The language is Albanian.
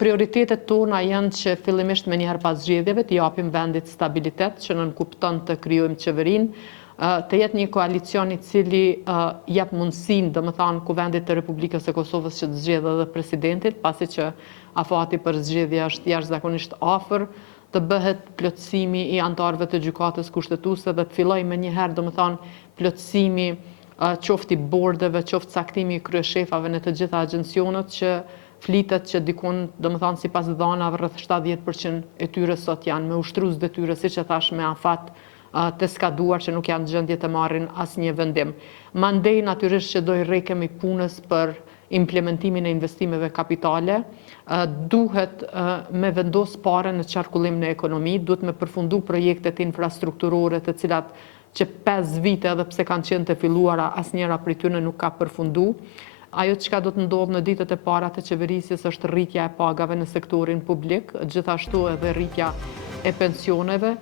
Prioritetet tona janë që fillimisht me njëherë pas zgjedhjeve të japim vendit stabilitet, që nënkupton të krijojmë qeverinë, të jetë një koalicion i cili jep mundësinë, domethënë kuvendit të Republikës së Kosovës që të zgjedhë edhe presidentit, pasi që afati për zgjedhje është jashtëzakonisht afër, të bëhet plotësimi i anëtarëve të gjykatës kushtetuese dhe të fillojë me njëherë, domethënë plotësimi qoftë i bordeve, qoftë caktimi i kryeshefave në të gjitha agjencionet që flitet që dikun, domethënë sipas dhanave rreth 70% e tyre sot janë me ushtrues detyre, siç e thash, me afat të skaduar që nuk janë në gjendje të marrin asnjë vendim. Mandej natyrisht që do i rrekemi punës për implementimin e investimeve kapitale, duhet me vendos pare në qarkullim në ekonomi, duhet me përfundu projektet infrastrukturore të cilat që 5 vite edhe pse kanë qenë të filluara asnjëra prej tyre nuk ka përfundu. Ajo çka do të ndodhë në ditët e para të qeverisjes është rritja e pagave në sektorin publik, gjithashtu edhe rritja e pensioneve.